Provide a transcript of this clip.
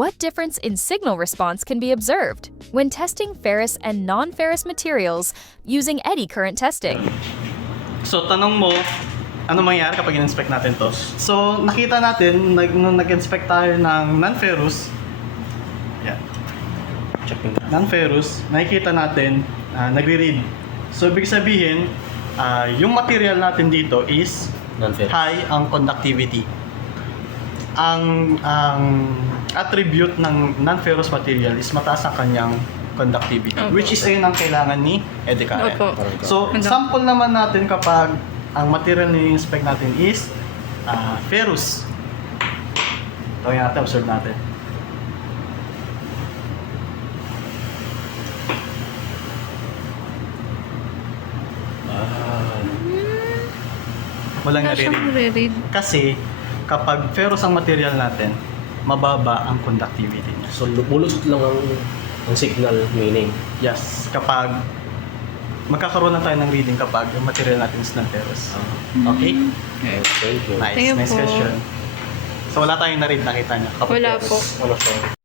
What difference in signal response can be observed when testing ferrous and non-ferrous materials using eddy current testing? So, tanong mo, ano mangyayari kapag in-inspect natin to? So, nakita natin, nung nag-inspect tayo ng non-ferrous, yan, non-ferrous, nakikita natin, nagre-read. So, ibig sabihin, yung material natin dito is high ang conductivity. Ang attribute ng non-ferrous material is mataas ang kanyang conductivity, which is ayun ang kailangan ni eddy current. So, sample naman natin kapag ang material na i-inspect natin is ferrous. Tawagin natin, observe natin. Walang nare-read. Kasi kapag ferrous ang material natin, mababa ang conductivity niya. So, bulot lang ang signal meaning. Yes, kapag magkakaroon na tayo ng reading kapag yung material natin is non-ferrous. Okay? Thank you. Nice, Thank you nice po. question. So wala tayong na-read, nakita niyo? Kapag Wala ferrous. po. Ano siya?